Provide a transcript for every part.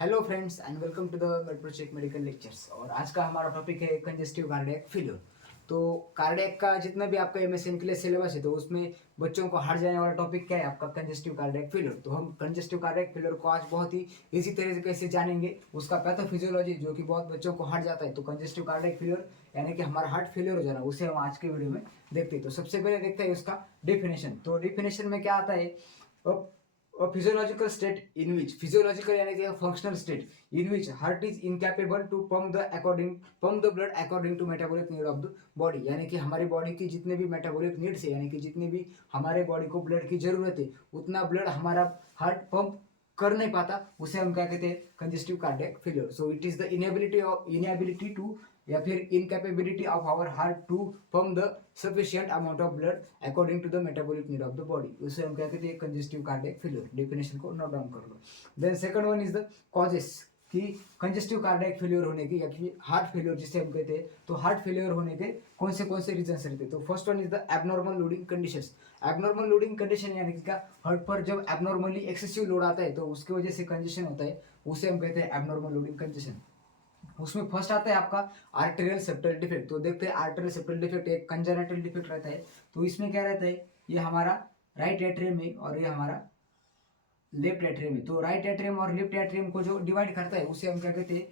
Hello friends and welcome to the MedProCheck medical lectures. और आज का हमारा टॉपिक है कंजेस्टिव कार्डियक फेलियर। तो कार्डियक का जितना भी आपका एमएसएन के लिए सिलेबस है तो उसमें बच्चों को हट जाने वाला टॉपिक क्या है आपका कंजेस्टिव कार्डियक फेलियर। तो हम कंजेस्टिव कार्डियक फेलियर को आज बहुत ही इसी तरीके से जानेंगे, उसका पैथोफिजियोलॉजी जो कि बहुत बच्चों को हट जाता है। तो कंजेस्टिव कार्डियक फेलियर यानी कि हमारा हार्ट फेलियर हो जाना, उसे हम आज के वीडियो में देखते हैं। तो सबसे पहले देखते हैं उसका डेफिनेशन। तो डेफिनेशन में क्या आता है, a physiological state in which physiological यानी कि functional state in which heart is incapable to pump the blood according to metabolic need of the body। यानी कि हमारी बॉडी की जितने भी मेटाबॉलिक नीड्स है, यानी कि जितनी भी हमारे बॉडी को ब्लड की जरूरत है उतना ब्लड हमारा हार्ट पंप कर नहीं पाता, उसे हम क्या कहते हैं, congestive cardiac failure. So it is the inability to या फिर incapability of our heart to pump the sufficient amount of blood according to the metabolic need of the body, उसे हम क्या कहते हैं, कंजेस्टिव कार्डियक फेलियर। डेफिनेशन को note down कर लो। Then second one is the causes कि congestive cardiac failure होने की या फिर हार्ट फेलियर जिसे हम कहते हैं, तो हार्ट फेलियर होने के कौन से रीजंस रहते हैं। तो first one is the abnormal loading conditions. Abnormal loading condition यानी कि क्या, हार्ट पर जब एबनॉर्मली एक्सेसिव लोड आता है तो उसकी वजह से कंजेशन होता है, उसे हम कहते हैं एबनॉर्मल लोडिंग कंजेशन। उसमें फर्स्ट आता है आपका आर्टेरियल सेप्टल डिफेक्ट। तो देखते हैं आर्टेरियल सेप्टल डिफेक्ट एक कंजेनिटल डिफेक्ट रहता है। तो इसमें क्या रहता है, ये हमारा राइट एट्रियम में और ये हमारा लेफ्ट एट्रियम में। तो राइट एट्रियम और लेफ्ट एट्रियम को जो डिवाइड करता है उसे हम क्या कहते हैं,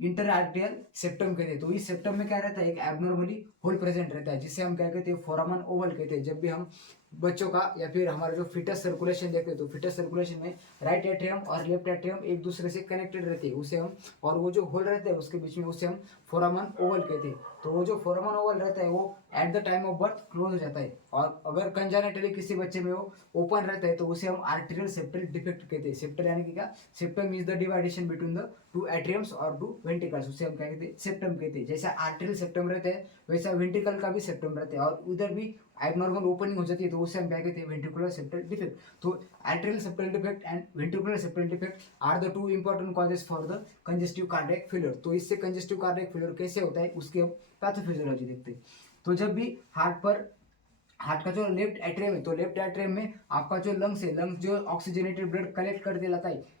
इंटर आर्टेरियल सेप्टम कहते हैं। तो इस सेप्टम में क्या रहता है, एक एबनॉर्मली होल प्रेजेंट रहता है जिसे हम क्या कहते हैं, फोरामन ओवल कहते हैं। जब भी हम बच्चों का या फिर हमारा जो फिटस सर्कुलेशन देखते हैं तो फिटस सर्कुलेशन में राइट एट्रियम और लेफ्ट एट्रियम एक दूसरे से कनेक्टेड रहते हैं, उसे हम, और वो जो होल रहता है उसके बीच में उसे हम फोरामन ओवल कहते हैं। तो वो जो फोरामन ओवल रहता है वो at the time of birth close हो जाता है, और अगर कंजेनिटली किसी बच्चे में वो ओपन रहता है तो उसे हम आर्टेरियल सेप्टल डिफेक्ट कहते हैं। सेप्टल यानी कि क्या, septum is the divideation between the two atriums और टू वेंट्रिकल्स, उसे हम क्या कहते हैं, सेप्टम कहते हैं। जैसा आर्टेरियल सेप्टम रहता है वैसा वेंट्रिकल का भी सेप्टम रहता है, और उधर भी एबनॉर्मल ओपनिंग हो जाती है तो उसे हम क्या कहते हैं, वेंट्रिकुलर सेप्टल डिफेक्ट। तो arterial septal defect and ventricular septal defect are the two important causes for the congestive cardiac failure. तो इससे कंजेस्टिव कार्डियक फेलियर कैसे होता है उसकी हम पैथोफिजियोलॉजी देखते हैं। तो जब भी हार्ट का जो लेफ्ट एट्रियम है तो लेफ्ट एट्रियम में आपका जो लंग्स है, लंग्स जो ऑक्सीजनेटेड ब्लड कलेक्ट कर दिलाता है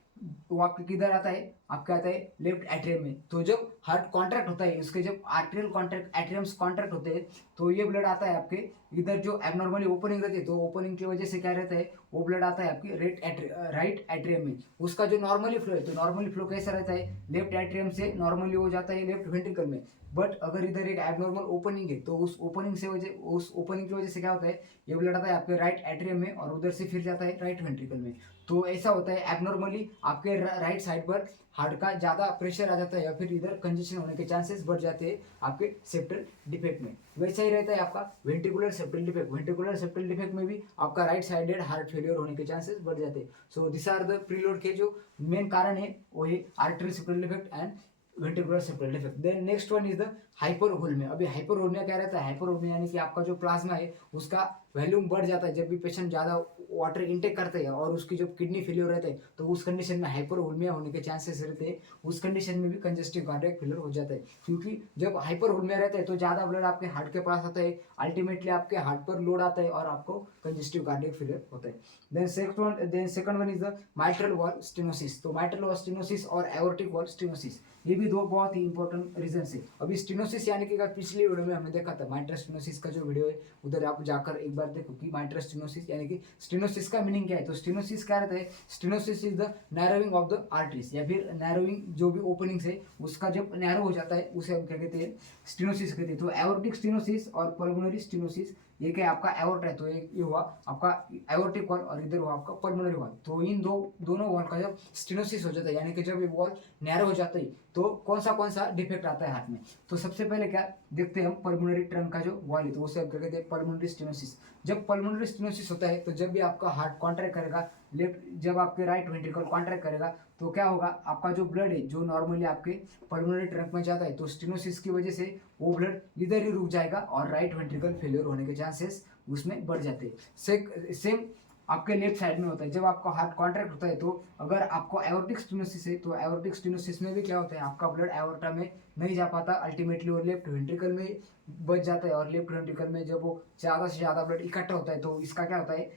वो आपके किधर आता है, आपका आता है लेफ्ट एट्रियम में। तो जब हार्ट कॉन्ट्रैक्ट होता है, उसके जब आर्टेरियल कॉन्ट्रैक्ट एट्रियम्स कॉन्ट्रैक्ट होते हैं तो ये ब्लड आता है आपके इधर, जो एबनॉर्मली ओपनिंग रहती है तो ओपनिंग की वजह से क्या रहता है, वो ब्लड आता है आपके राइट एट्रियम में। उसका जो नॉर्मली फ्लो है तो नॉर्मली फ्लो कैसा रहता है, लेफ्ट एट्रियम से नॉर्मली वो जाता है लेफ्ट वेंट्रिकल में। बट अगर इधर एक एबनॉर्मल ओपनिंग है तो उस ओपनिंग की वजह से क्या होता है, ये ब्लड आता है आपके राइट एट्रियम में और उधर से फिर जाता है राइट वेंट्रिकल में। तो ऐसा होता है एबनॉर्मली आपके राइट साइड पर हार्ट का ज्यादा प्रेशर आ जाता है या फिर इधर कंजेशन होने के चांसेस बढ़ जाते हैं आपके सेप्टल डिफेक्ट में। वैसा ही रहता है आपका ventricular septal defect. Ventricular septal defect में भी आपका राइट साइडेड हार्ट फेलियर होने के चांसेस बढ़ जाते हैं। So this are the preload के जो मेन कारण है वो है arterial septal defect and ventricular septal defect. Then next one is the hypervolemia. अभी हाइपरहोल्मिया क्या रहता है, हाइपरहोल्मिया यानी कि आपका जो प्लाज्मा है उसका वॉल्यूम बढ़ जाता है जब भी पेशेंट ज्यादा वाटर इनटेक करते हैं और उसकी जो किडनी फेलियर रहते हैं तो उस कंडीशन में हाइपरहोल्मिया होने के चांसेस रहते हैं। उस कंडीशन में भी कंजेस्टिव कार्डियक फेलियर हो जाता है, क्योंकि जब हाइपरहोल्मिया रहता है तो ज्यादा ब्लड आपके हार्ट के पास आता है, अल्टीमेटली आपके हार्ट पर लोड आता है और आपको कंजेस्टिव कार्डियक फेलियर होता है। Then second one is the mitral valve stenosis. तो माइट्रल वॉल स्टेनोसिस और एओर्टिक वॉल स्टेनोसिस ये भी दो बहुत ही इंपॉर्टेंट रीजन है। अभी स्टेनोसिस यानी कि पिछली वीडियो में हमने देखा था माइट्रल स्टेनोसिस का जो वीडियो है उधर आप जाकर एक बार देखो कि माइट्रल स्टेनोसिस यानी कि स्टेनोसिस का मीनिंग क्या है। तो स्टेनोसिस क्या रहता है, stenosis is the narrowing of the arteries या फिर नैरोइंग जो भी ओपनिंग्स है उसका जब नैरो हो जाता है उसे हम क्या कहते हैं, स्टेनोसिस कहते हैं। तो एओर्टिक स्टेनोसिस और पल्मोनरी स्टेनोसिस, ये क्या आपका एओर्ट है तो ये हुआ आपका एओर्टिक वॉल और इधर हुआ आपका पल्मोनरी वॉल। तो इन दोनों वॉल का जब स्टेनोसिस हो जाता है यानी कि जब ये वॉल नैरो हो जाता है तो कौन सा डिफेक्ट आता है हार्ट में। तो सबसे पहले क्या देखते हैं हम, पल्मोनरी ट्रंक का जो वॉल है तो उसे हम क्या कहते हैं, पल्मोनरी स्टेनोसिस। जब पल्मोनरी स्टेनोसिस होता है तो जब भी आपका हार्ट कॉन्ट्रैक्ट करेगा, लेफ्ट जब आपके राइट वेंट्रिकल कॉन्ट्रैक्ट करेगा तो क्या होगा, आपका जो ब्लड है जो नॉर्मली आपके पल्मोनरी ट्रंक में जाता है तो स्टेनोसिस की वजह से वो ब्लड इधर ही रुक जाएगा और राइट वेंट्रिकल फेलियर होने के चांसेस उसमें बढ़ जाते हैं। सेम आपके लेफ्ट साइड में होता है, जब आपका हार्ट कॉन्ट्रैक्ट होता है तो अगर आपको एओर्टिक स्टेनोसिस है तो एओर्टिक स्टेनोसिस में भी क्या होता है, आपका ब्लड एओर्टा में नहीं जा पाता, अल्टीमेटली वो लेफ्ट वेंट्रिकल में बच जाता है और लेफ्ट वेंट्रिकल में जब वो ज़्यादा से ज़्यादा ब्लड इकट्ठा होता है तो इसका क्या होता है,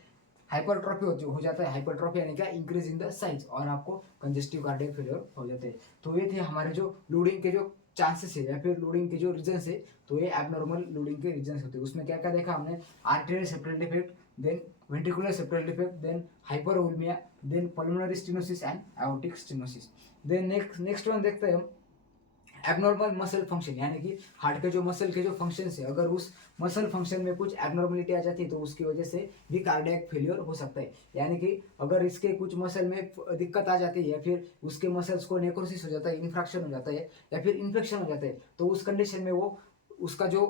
हाइपरट्रॉफी हो जाता है। हाइपरट्रॉफी यानी क्या, इंक्रीज इन द साइज, और आपको कंजेस्टिव कार्डियक फेलियर हो जाते हैं। तो ये थे हमारे जो लोडिंग के जो चांसेस है या फिर लोडिंग के जो रीजन है, तो ये एबनॉर्मल लोडिंग के रीजन होते हैं। उसमें क्या क्या देखा हमने, arterial septal defect, then ventricular septal defect, then hypervolemia, then pulmonary stenosis and aortic stenosis. Then next one देखते हैं हम एबनॉर्मल मसल फंक्शन, यानी कि हार्ट के जो मसल के जो फंक्शन है, अगर उस मसल फंक्शन में कुछ एबनॉर्मलिटी आ जाती है तो उसकी वजह से भी कार्डियक फेलियर हो सकता है। यानी कि अगर इसके कुछ मसल में दिक्कत आ जाती है या फिर उसके मसल्स को नेक्रोसिस हो जाता है, इन्फ्रैक्शन हो जाता है या फिर इन्फेक्शन हो जाता है, तो उस कंडीशन में वो उसका जो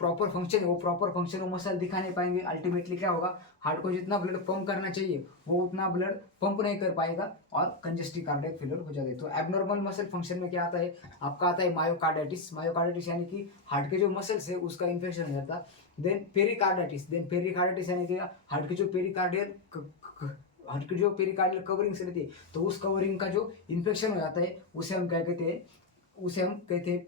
प्रॉपर फंक्शन है, वो प्रॉपर फंक्शन वो मसल दिखा नहीं पाएंगे। अल्टीमेटली क्या होगा, हार्ट को जितना ब्लड पंप करना चाहिए वो उतना ब्लड पंप नहीं कर पाएगा और कंजेस्टिव कार्डियक फेलियर हो जाता है। तो एबनॉर्मल मसल फंक्शन में क्या आता है, आपका आता है मायोकार्डाइटिस। मायोकार्डाइटिस यानी कि हार्ट के जो मसल्स है उसका इन्फेक्शन हो जाता है। देन पेरिकार्डाइटिस, यानी कि हार्ट के जो हार्ट की जो पेरिकार्डियल कवरिंग से रहती है, तो उस कवरिंग का जो इन्फेक्शन हो जाता है उसे हम क्या कहते हैं, उसे हम कहते हैं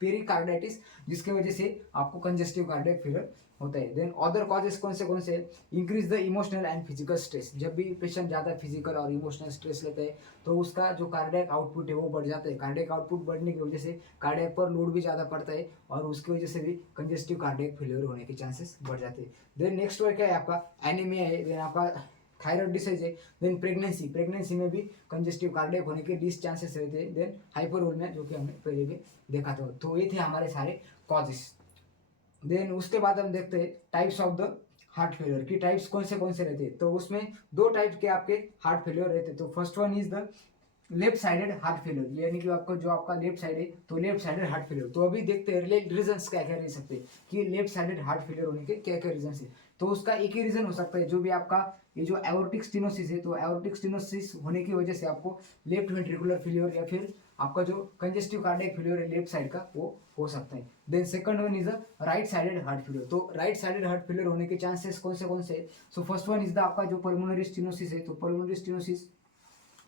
पेरिकार्डाइटिस, जिसके वजह से आपको कंजेस्टिव कार्डियक फेलियर होता है। देन अदर कॉजेस कौन से, increase the emotional and physical stress. जब भी पेशेंट ज़्यादा फिजिकल और इमोशनल स्ट्रेस लेता है तो उसका जो कार्डियक आउटपुट है वो बढ़ जाता है। कार्डियक आउटपुट बढ़ने की वजह से कार्डियक पर लोड भी ज़्यादा पड़ता है और उसकी वजह से भी कंजेस्टिव कार्डियक फेलियर होने के चांसेस बढ़ जाते हैं। देन नेक्स्ट वर्ड क्या है आपका, एनीमिया है, देन आपका थायराइड डिसीज है, देन प्रेगनेंसी में भी कंजेस्टिव कार्डियक होने के 20 चांसेस रहते हैं। देन हाइपरवोल्मिया, जो कि हमने पहले भी देखा था। तो ये थे हमारे सारे कॉजेस। देन उसके बाद हम देखते हैं types of the heart failure की टाइप्स कौन से रहते हैं। तो उसमें दो टाइप के आपके हार्ट फेलियर रहते हैं। तो first one is the left sided heart failure, यानी कि आपका जो आपका लेफ्ट साइड है तो लेफ्ट साइडेड हार्ट फेलियर। तो अभी देखते हैं रीजंस क्या क्या रह सकते हैं कि लेफ्ट साइडेड हार्ट फेलियर होने के क्या क्या रीजन है। तो उसका एक ही रीजन हो सकता है, जो भी आपका ये जो एओर्टिक स्टेनोसिस है, तो एओर्टिक स्टेनोसिस होने की वजह से आपको लेफ्ट वेंट्रिकुलर फेलियर या फिर आपका जो कंजेस्टिव कार्डियक फेलियर है लेफ्ट साइड का वो हो सकता है। Then second one is the right sided heart failure. तो राइट साइडेड हार्ट फेलियर होने के चांसेस कौन से। So first one is the आपका जो पल्मोनरी स्टेनोसिस है, तो पल्मोनरी स्टेनोसिस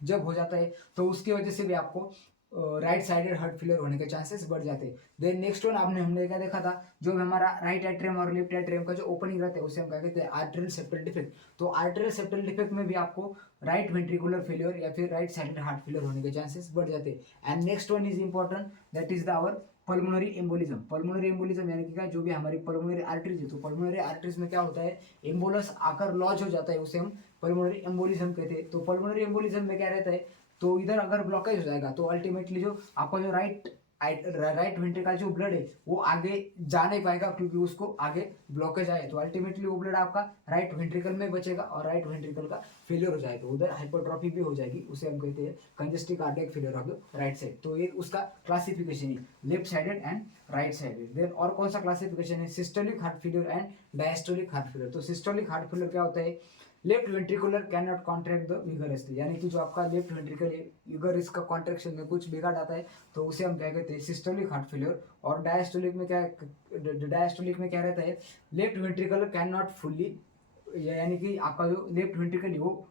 जब हो जाता है तो उसकी वजह से भी आपको राइट साइडेड हार्ट फेलियर होने के चांसेस बढ़ जाते हैं। देन नेक्स्ट वन हमने क्या देखा था, जो हमारा राइट एट्रियम और लेफ्ट एट्रियम का जो ओपनिंग रहता है उसे हम क्या कहते हैं, आर्टेरियल सेप्टल डिफेक्ट। तो आर्टेरियल सेप्टल डिफेक्ट में भी आपको राइट वेंट्रिकुलर फेलियर या फिर राइट साइडेड हार्ट फेलियर होने के चांसेस बढ़ जाते हैं। And next one is important, that is the our pulmonary embolism. Pulmonary embolism यानी कि क्या, जो भी हमारी पल्मोनरी आर्टरीज है, तो पल्मोनरी आर्टरीज में क्या होता है, एम्बोलस आकर लॉज हो जाता है, उसे हम पल्मोनरी एम्बोलिज्म कहते हैं। तो पल्मोनरी एम्बोलिज्म में क्या रहता है, तो इधर अगर ब्लॉकेज हो जाएगा तो अल्टीमेटली जो आपका जो राइट वेंट्रिकल जो ब्लड है वो आगे जा नहीं पाएगा, क्योंकि उसको आगे ब्लॉकेज आए, तो अल्टीमेटली वो ब्लड आपका राइट वेंट्रिकल में बचेगा और राइट वेंट्रिकल का फेलियर हो जाएगा, उधर हाइपरट्रॉफी भी हो जाएगी, उसे हम कहते हैं congestive cardiac failure of the right side. तो ये उसका क्लासिफिकेशन है, left sided and right sided. Then और कौन सा क्लासिफिकेशन है, systolic heart failure and diastolic heart failure. तो सिस्टोलिक हार्ट फेलियर क्या होता है, left ventricular can not contract the vigorously, यानी कि जो आपका लेफ्ट वेंट्रिकल विगर इसका कॉन्ट्रैक्शन में कुछ बिगाड़ आता है तो उसे हम क्या कहते हैं, सिस्टोलिक हार्ट फेलियर। और डायस्टोलिक में क्या रहता है, left ventricle can not fully, यानी कि आपका जो लेफ्ट वेंट्रिकल है वो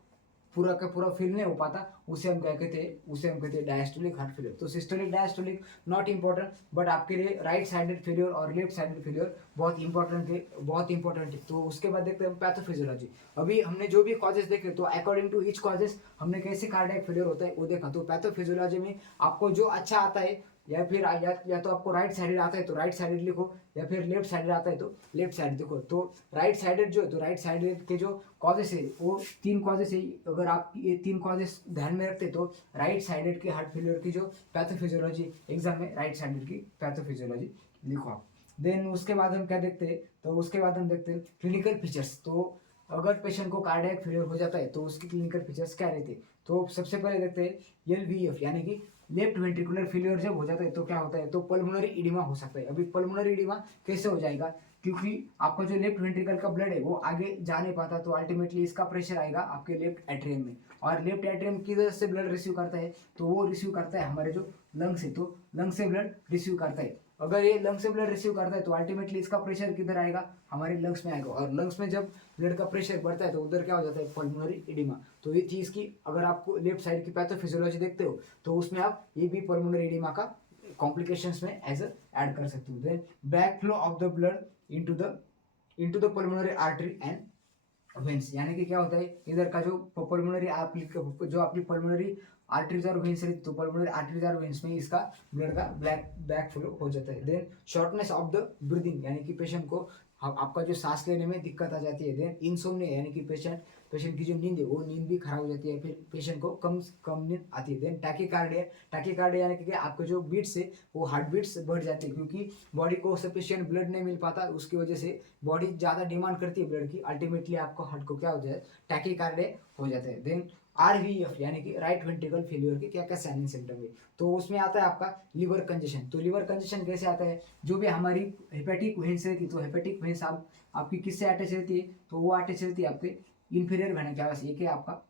पूरा का पूरा फिल नहीं हो पाता, उसे हम क्या कहते हैं, डायस्टोलिक हार्ट फेलियर। तो systolic diastolic not important, but आपके लिए राइट साइडेड फेलियर और लेफ्ट साइडेड फेलियर बहुत इंपॉर्टेंट है। तो उसके बाद देखते हैं पैथोफिजियोलॉजी। अभी हमने जो भी कॉजेस देखे, तो अकॉर्डिंग टू ईच कॉजेस हमने कैसे कार्डियक फेलियर होता है वो देखा। तो पैथोफिजियोलॉजी में आपको जो अच्छा आता है, या फिर या तो आपको राइट साइडेड आता है तो राइट साइडेड लिखो, या फिर लेफ्ट साइडेड आता है तो लेफ्ट साइड देखो। तो राइट साइडेड जो है, तो राइट साइडेड के जो कॉजेस है वो 3 कॉजेस है। अगर आप ये 3 कॉजेस ध्यान में रखते तो राइट साइडेड के हार्ट फेलियर की जो पैथोफिजियोलॉजी एग्जाम में राइट साइडेड की पैथोफिजियोलॉजी लिखो आप। देन उसके बाद हम क्या देखते हैं, तो उसके बाद हम देखते हैं क्लिनिकल फीचर्स। तो अगर पेशेंट को कार्डियक फेलियर हो जाता है तो उसकी क्लिनिकल फीचर्स क्या रहते हैं। तो सबसे पहले देखते हैं LVEF, यानी कि लेफ्ट वेंट्रिकुलर फेलियर जब हो जाता है तो क्या होता है, तो पल्मोनरी इडिमा हो सकता है। अभी पल्मोनरी इडिमा कैसे हो जाएगा, क्योंकि आपका जो लेफ्ट वेंट्रिकल का ब्लड है वो आगे जा नहीं पाता, तो अल्टीमेटली इसका प्रेशर आएगा आपके लेफ्ट एट्रियम में, और लेफ्ट एट्रियम किधर से ब्लड रिसीव करता है, तो वो रिसीव करता है हमारे जो लंग्स है, तो लंग से ब्लड रिसीव करता है। अगर ये लंग से ब्लड रिसीव करता है तो अल्टीमेटली इसका प्रेशर किधर आएगा, हमारे लंग्स में आएगा, और लंग्स में जब ब्लड का प्रेशर बढ़ता है तो उधर क्या हो जाता है, पल्मोनरी इडिमा। तो ये चीज़ की अगर आपको लेफ्ट साइड की पैथोफिजियोलॉजी देखते हो तो उसमें आप ये भी पल्मोनरी इडिमा का कॉम्प्लिकेशंस में एज ऐड कर सकते हो। Then back flow of the blood into the pulmonary artery and veins, यानी कि क्या होता है इधर का जो पल्मोनरी जो आपकी पल्मोनरी आर्टरीज और वेन्स रहती, तो पल्मोनरी आर्टरीज और वेन्स में इसका ब्लड का बैक फ्लो हो जाता है। Then shortness of the breathing, यानी कि पेशेंट को आपका जो सांस लेने में दिक्कत आ जाती है। देन इंसोम्निया, यानी कि पेशेंट की जो नींद है वो नींद भी खराब हो जाती है, फिर पेशेंट को कम नींद आती है। देन टैकीकार्डिया यानी कि आपके जो बीट्स है वो हार्ट बीट्स बढ़ जाती है, क्योंकि बॉडी को सफिशिएंट ब्लड नहीं मिल पाता, उसकी वजह से बॉडी ज़्यादा डिमांड करती है ब्लड की, अल्टीमेटली आपको हार्ट को क्या हो जाए टैकीकार्डिया हो जाता है। देन RVF यानी कि राइट वेंट्रिकल फेलियर के क्या क्या साइन एंड सिम्टम है, तो उसमें आता है आपका लिवर कंजेशन। तो लिवर कंजेशन कैसे आता है, जो भी हमारी हेपेटिक वेन्स रहती है, तो हेपेटिक वेन्स आपकी किससे अटैच रहती है, तो वो अटैच रहती है आपके इंफीरियर वेना क्या एक है आपका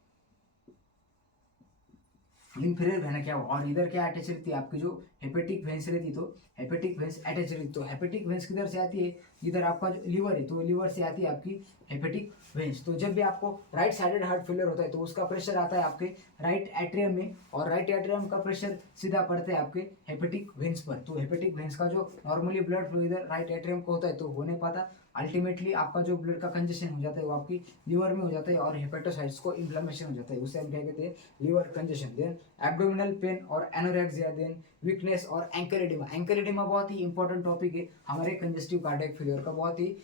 इंफीरियर वेना क्या हो, और इधर क्या अटैच रहती है आपकी जो हेपेटिक वेन्स रहती है, तो हेपेटिक वेन्स अटैच रहती है। तो हेपेटिक वेन्स किधर से आती है, इधर आपका जो लीवर है, तो लीवर से आती है आपकी हेपेटिक वेन्स। तो जब भी आपको राइट साइडेड हार्ट फेलियर होता है तो उसका प्रेशर आता है आपके राइट एट्रियम में, और राइट एट्रियम का प्रेशर सीधा पड़ता है आपके हेपेटिक वेन्स पर। तो हेपेटिक वेन्स का जो नॉर्मली ब्लड फ्लो इधर राइट एट्रियम को होता है तो हो नहीं पाता, अल्टीमेटली आपका जो ब्लड का कंजेशन हो जाता है वो आपकी लीवर में हो जाता है, और हेपेटोसाइट्स को इन्फ्लेमेशन हो जाता है, उससे हम क्या कहते हैं liver congestion. Then abdominal pain और एनोरेक्सिया, देन वीकनेस और एंकर एडिमा बहुत ही इंपॉर्टेंट टॉपिक है हमारे कंजेस्टिव कार्डियक फेलियर का, बहुत ही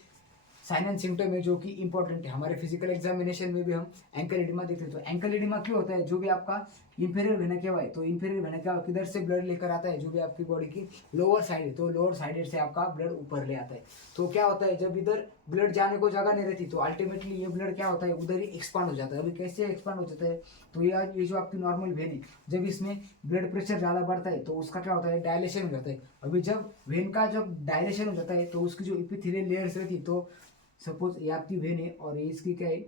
साइन एंड सिम्टम है जो कि इंपॉर्टेंट है। हमारे फिजिकल एग्जामिनेशन में भी हम एंकर एडिमा देखते हैं। तो एंकर एडिमा क्यों होता है, जो भी आपका इंफीरियर वेना केवा है, तो इंफीरियर वेना केवा किधर से ब्लड लेकर आता है, जो भी आपकी बॉडी की लोअर साइड है, तो लोअर साइड से आपका ब्लड ऊपर ले आता है। तो क्या होता है जब इधर ब्लड जाने को जगह नहीं रहती, तो अल्टीमेटली ये ब्लड क्या होता है उधर ही एक्सपांड हो जाता है। अभी कैसे एक्सपांड हो जाता है, तो ये जो आपकी नॉर्मल वेन है, जब इसमें ब्लड प्रेशर ज़्यादा बढ़ता है तो उसका क्या होता है डायलेशन हो जाता है। अभी जब वेन का जब डायलेशन हो जाता है तो उसकी जो इपिथेलियल लेयर्स रहती है, तो सपोज ये आपकी वेन है और ये इसकी क्या है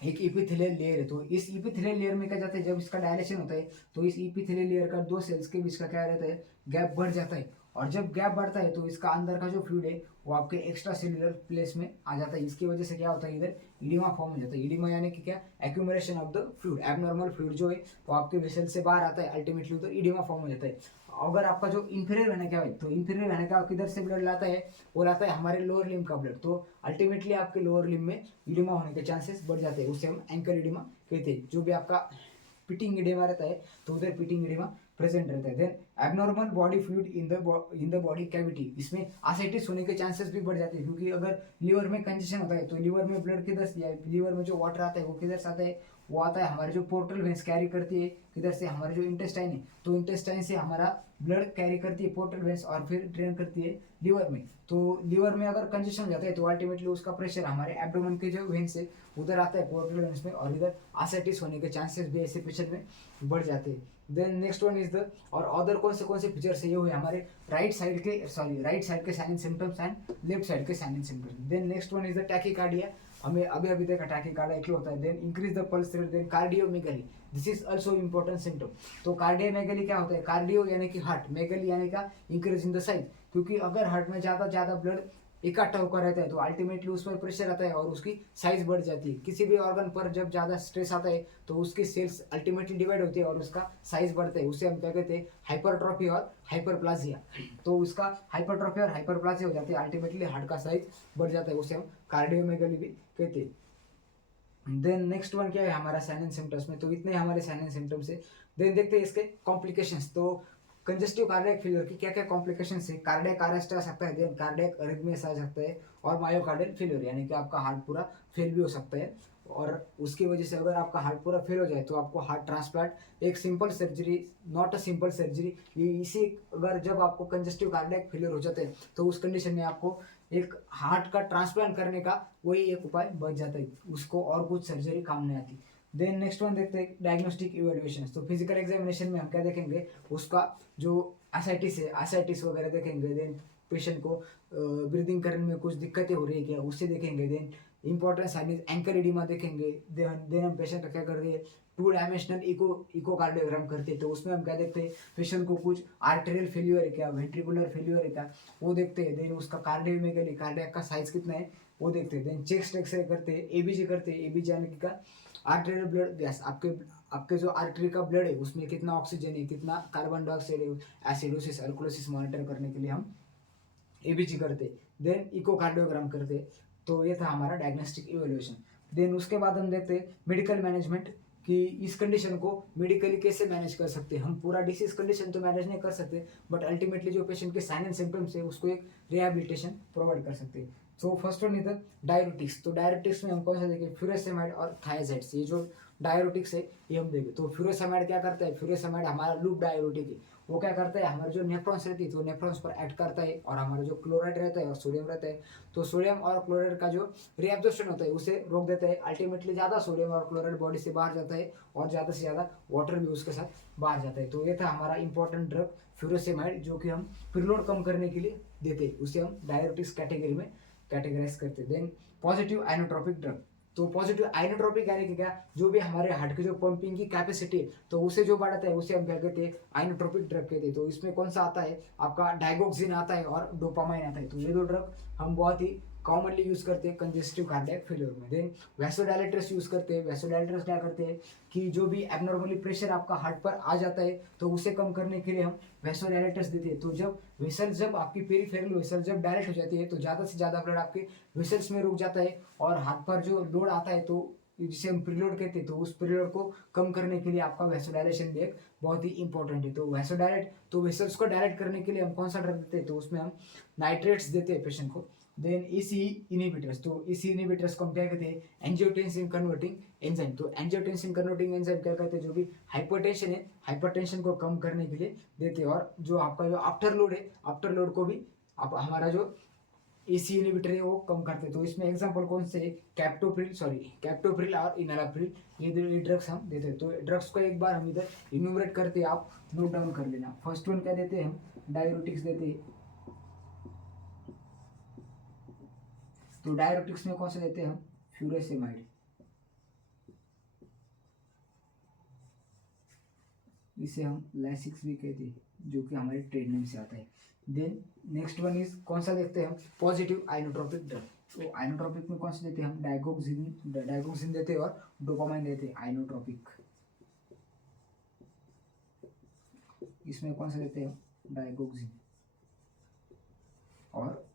एक इपिथेलियल लेयर है, तो इस इपिथेलियल लेयर में क्या जाता है जब इसका डायलेशन होता है तो इस इपिथेलियल लेयर का दो सेल्स के बीच का क्या रहता है गैप बढ़ जाता है, और जब गैप बढ़ता है तो इसका अंदर का जो फ्लूइड है वो आपके एक्स्ट्रा सेल्युलर प्लेस में आ जाता है। इसकी वजह से क्या होता है इधर इडिमा फॉर्म हो जाता है। इडिमा यानी कि क्या accumulation of the fluid, abnormal fluid जो है वो आपके वेसल से बाहर आता है, अल्टीमेटली उधर इडिमा फॉर्म हो जाता है। अगर आपका जो इंफीरियर वेना क्या है, तो इंफीरियर वेना क्या किधर से ब्लड लाता है, वो लाता है हमारे लोअर लिम्ब का ब्लड, तो अल्टीमेटली आपके लोअर लिम्ब में इडिमा होने के चांसेस बढ़ जाते हैं, उससे हम एंकर इडिमा कहते हैं। जो भी आपका पिटिंग इडिमा रहता है तो उधर पिटिंग इडिमा प्रेजेंट रहता है। Then abnormal body fluid in the body cavity, इसमें आसाइटिस होने के चांसेस भी बढ़ जाते हैं, क्योंकि अगर लीवर में कंजेशन होता है तो लीवर में ब्लड किधर से, लीवर में जो वाटर आता है वो किधर से आता है, वो आता है हमारे जो पोर्टल वेन्स कैरी करती है किधर से, हमारे जो इंटेस्टाइन है, तो इंटेस्टाइन से हमारा ब्लड कैरी करती है पोर्टल वेन्स और फिर ड्रेन करती है लीवर में। तो लीवर में अगर कंजेशन हो जाता है तो अल्टीमेटली उसका प्रेशर हमारे एब्डोमेन के जो वेन्स है उधर आता है पोर्टल वेन्स में, और इधर आसाइटिस होने के चांसेस भी ऐसे पेशेंट में बढ़ जाते हैं। Then next one is the और अदर कौन से फीचर्स है ये हुए हमारे राइट साइड के sign symptoms and left side के sign symptoms. Then next one is the tachycardia, हमें अभी देखा टैकीकार्डिया क्यों होता है। Then increase the pulse rate, then cardiomegaly, this is also important symptom. तो कार्डियोमेगली क्या होता है, कार्डियो यानी कि हार्ट, मेगली यानी का इंक्रीज इन द साइज, क्योंकि अगर हार्ट में ज़्यादा ब्लड इकट्ठा होकर रहता है तो अल्टीमेटली उस पर प्रेशर आता है और उसकी साइज बढ़ जाती है। किसी भी ऑर्गन पर जब ज़्यादा स्ट्रेस आता है तो उसकी सेल्स अल्टीमेटली डिवाइड होती है और उसका साइज बढ़ता है, उसे हम क्या कहते हैं हाइपरट्रॉफी और हाइपरप्लाजिया। तो उसका हाइपरट्रॉफी और हाइपरप्लाजिया हो जाती है, अल्टीमेटली हार्ट का साइज बढ़ जाता है, उसे हम कार्डियोमेगली भी कहते हैं। देन नेक्स्ट वन क्या है हमारा साइन एंड सिम्टम्स में, तो इतने हमारे साइन एंड सिम्टम्स है। देन देखते हैं इसके कॉम्प्लिकेशंस। तो कंजेस्टिव कार्डियक फेलियर की क्या क्या कॉम्प्लिकेशंस है, कार्डियक अरेस्ट आ सकता है, देन कार्डियक अरिथमियास आ सकता है, और मायोकार्डियल फेलियर यानी कि आपका हार्ट पूरा फेल भी हो सकता है, और उसकी वजह से अगर आपका हार्ट पूरा फेल हो जाए तो आपको हार्ट ट्रांसप्लांट एक simple surgery, not a simple surgery, ये इसी अगर जब आपको कंजेस्टिव कार्डियक फेलियर हो जाते हैं तो उस कंडीशन में आपको एक हार्ट का ट्रांसप्लांट करने का वही एक उपाय बच जाता है, उसको और कुछ सर्जरी काम नहीं आती। देन नेक्स्ट वन देखते हैं डायग्नोस्टिक इवेल्युएशन। तो फिजिकल एग्जामिनेशन में हम क्या देखेंगे, उसका जो एसाइटिस है, एसाइटिस वगैरह देखेंगे। देन पेशेंट को ब्रीदिंग करने में कुछ दिक्कतें हो रही है क्या, उससे देखेंगे। Then important sign ankle edema देखेंगे। देन हम पेशेंट का क्या करते हैं टू डायमेंशनल इकोकार्डियोग्राम करते हैं, तो उसमें हम क्या देखते हैं पेशेंट को कुछ आर्टेरियल फेल्यूर है क्या, वेंट्रिकुलर फेल्यूर है क्या, वो देखते हैं। देन उसका कार्डियोमेगली, कार्डियक का साइज कितना है वो देखते हैं। देन चेस्ट एक्सरे करते हैं, एबीजी करते हैं, एबीजी यानी कि का आर्टेरियल ब्लड गैस, आपके जो आर्टरी का ब्लड है उसमें कितना ऑक्सीजन है, कितना कार्बन डाइऑक्साइड है, एसिडोसिस अल्कोलोसिस मॉनिटर करने के लिए हम एबीजी करते। देन इकोकार्डियोग्राम करते। तो ये था हमारा डायग्नोस्टिक इवेल्युएशन। देन उसके बाद हम देखते हैं मेडिकल मैनेजमेंट कि इस कंडीशन को मेडिकली कैसे मैनेज कर सकते हैं। हम पूरा डिसीज कंडीशन तो मैनेज नहीं कर सकते, बट अल्टीमेटली जो पेशेंट के साइन एंड सिम्टम्स है उसको एक रिहेबिलिटेशन प्रोवाइड कर सकते हैं। सो फर्स्ट वन इधर डायरेटिक्स। तो डायरेटिक्स में हम कौन सा देखें, फ्यूरासेमाइड और थायजाइड्स। ये जो डायरेटिक्स है ये हम देखें। तो फ्यूरासेमाइड क्या करता है, फ्यूरासेमाइड हमारा लूप डायरेटिक है। वो क्या करता है, हमारे जो नेफ्रॉन्स रहती है तो नेफ्रॉन्स पर एक्ट करता है, और हमारा जो क्लोराइड रहता है और सोडियम रहता है तो सोडियम और क्लोराइड का जो रिएब्जॉर्प्शन होता है उसे रोक देता है। अल्टीमेटली ज़्यादा सोडियम और क्लोराइड बॉडी से बाहर जाता है और ज़्यादा से ज़्यादा वाटर भी उसके साथ बाहर जाता है। तो ये था हमारा इंपॉर्टेंट ड्रग फ्यूरासेमाइड, जो कि हम प्रीलोड कम करने के लिए देते हैं, उसे हम डायरेटिक्स कैटेगरी में कैटेगराइज करते हैं। Then positive inotropic drug. तो पॉजिटिव आइनोट्रोपिक यानी कि क्या, जो भी हमारे हार्ट की जो पंपिंग की कैपेसिटी है तो उसे जो बढ़ाता है उसे हम क्या कहते हैं, आइनोट्रोपिक ड्रग कहते हैं। तो इसमें कौन सा आता है, आपका डायगोक्सिन आता है और डोपामाइन आता है। तो ये दो ड्रग हम बहुत ही कॉमनली यूज करते हैं कंजेस्टिव कार्डियक फेलियर में। देन वैसोडायलेटर्स यूज करते हैं। वैसोडायलेटर्स क्या करते हैं कि जो भी एबनॉर्मली प्रेशर आपका हार्ट पर आ जाता है तो उसे कम करने के लिए हम वैसोडायलेटर्स देते हैं। तो जब आपकी पेरिफेरल वेसल जब डायरेक्ट हो जाती है तो ज़्यादा से ज़्यादा ब्लड आपके वेसल्स में रुक जाता है और हार्ट पर जो लोड आता है तो जिसे हम प्रीलोड कहते हैं, तो उस प्रीलोड को कम करने के लिए आपका वैसोडायलेशन भी एक बहुत ही इंपॉर्टेंट है। तो वैसोडायलेट, तो वेसल्स को डायरेक्ट करने के लिए हम कौन सा ड्रग देते हैं, तो उसमें हम नाइट्रेट्स देते हैं पेशेंट को। Then ACE inhibitors. तो ईसी इनहिबिटर्स को हम क्या कहते हैं, एंजियोटेंसिन कन्वर्टिंग एंजाइम। तो एंजियोटेंसिन कन्वर्टिंग एंजाइम क्या कहते हैं, जो भी हाइपरटेंशन है हाइपरटेंशन को कम करने के लिए देते हैं। और जो आपका जो आफ्टर लोड है, आफ्टर लोड को भी आप हमारा जो एसी इनहिबिटर है वो कम करते हैं। तो इसमें एग्जांपल कौन से, कैप्टोप्रिल और इनालाप्रिल, ये ड्रग्स हम देते हैं। तो ड्रग्स को एक बार हम इधर इन्यूमरेट करते हैं, आप नोट डाउन कर लेना। फर्स्ट वन क्या देते हैं हम, डायरेटिक्स देते हैं। तो डायरेटिक्स में कौन से देते हैं हम, फ्यूरासेमाइड, इसे हम लैसिक्स भी कहते हैं, जो कि हमारे ट्रेड नेम से आता है। देन नेक्स्ट वन इज कौन सा देखते हैं हम, पॉजिटिव आइनोट्रोपिक ड्रग। तो आइनोट्रोपिक में कौन से देते हैं हम, डायगोक्सिन देते हैं और डोपामाइन देते हैं। आइनोट्रोपिक इसमें कौन सा देते हैं हम, डायगोक्सिन और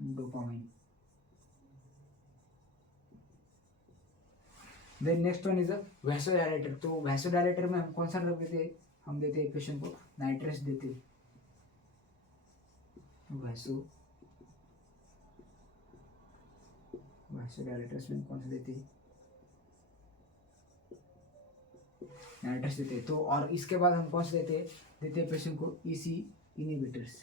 dopamine. Then next one is a vasodilator. तो वैसोडायलेटर में हम कौन सा ड्रग देते हैं, हम देते हैं पेशेंट को नाइट्रेट्स देते हैं। वैसोडायलेटर्स में कौन सा देते हैं, नाइट्रेट्स देते हैं। तो और इसके बाद हम कौन सा देते हैं पेशेंट को ईसी इनहिबिटर्स।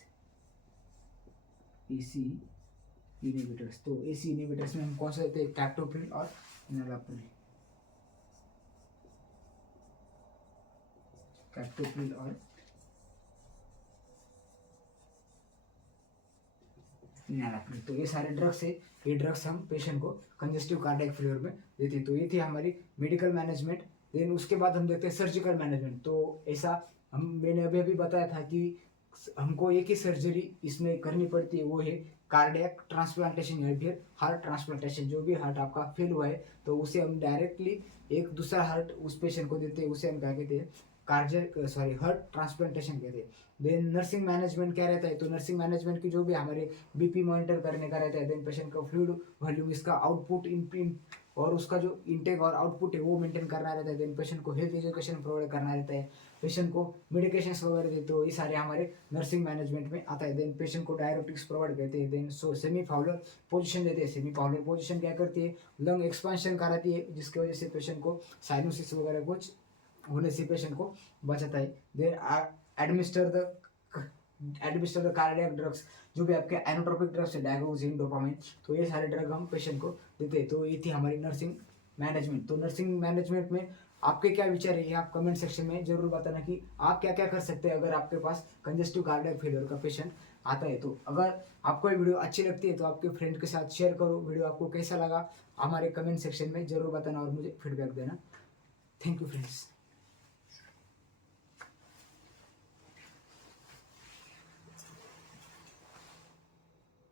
तो ईसी इनहिबिटर्स में हम कौन सा देते हैं, कैप्टोप्रिल और इनालाप्रिल। और इनालाप्रिल। तो ये सारे ड्रग्स है, ये ड्रग्स हम पेशेंट को कंजेस्टिव कार्डियक फेलियर में देते हैं। तो ये थी हमारी मेडिकल मैनेजमेंट। देन उसके बाद हम देखते हैं सर्जिकल मैनेजमेंट। तो ऐसा मैंने अभी बताया था कि हमको एक ही सर्जरी इसमें करनी पड़ती है, वो है कार्डियक ट्रांसप्लांटेशन या फिर हार्ट ट्रांसप्लांटेशन। जो भी हार्ट आपका फेल हुआ है तो उसे हम डायरेक्टली एक दूसरा हार्ट उस पेशेंट को देते हैं, उसे हम क्या कहते हैं, हार्ट ट्रांसप्लांटेशन कहते हैं। देन नर्सिंग मैनेजमेंट क्या रहता है, तो नर्सिंग मैनेजमेंट की जो भी हमारे बीपी मॉनिटर करने का रहता है। देन पेशेंट का फ्लूइड वॉल्यूम, इसका आउटपुट इन और उसका जो इनटेक और आउटपुट है वो मेंटेन करना रहता है। देन पेशेंट को हेल्थ एजुकेशन प्रोवाइड करना रहता है, पेशेंट को मेडिकेशंस वगैरह देते हो, ये सारे हमारे नर्सिंग मैनेजमेंट में आता है। देन पेशेंट को डायरेटिक्स प्रोवाइड करते हैं। देन सेमी फाउलर पोजीशन देते हैं। सेमी फाउलर पोजीशन क्या करती है, लंग एक्सपांशन कराती है, जिसकी वजह से पेशेंट को साइनोसिस वगैरह कुछ होने से पेशेंट को बचाता है। Then administer the cardiac drugs, जो भी आपके एनोट्रोपिक ड्रग्स है, डायगोक्सिन, डोपामाइन, तो ये सारे ड्रग हम पेशेंट को देते हैं। तो ये थी हमारी नर्सिंग मैनेजमेंट। तो नर्सिंग मैनेजमेंट में आपके क्या विचार है, ये आप कमेंट सेक्शन में जरूर बताना कि आप क्या क्या कर सकते हैं अगर आपके पास कंजेस्टिव कार्डियक फेलियर का पेशेंट आता है। तो अगर आपको ये वीडियो अच्छी लगती है तो आपके फ्रेंड के साथ शेयर करो। वीडियो आपको कैसा लगा हमारे कमेंट सेक्शन में जरूर बताना और मुझे फीडबैक देना। Thank you friends.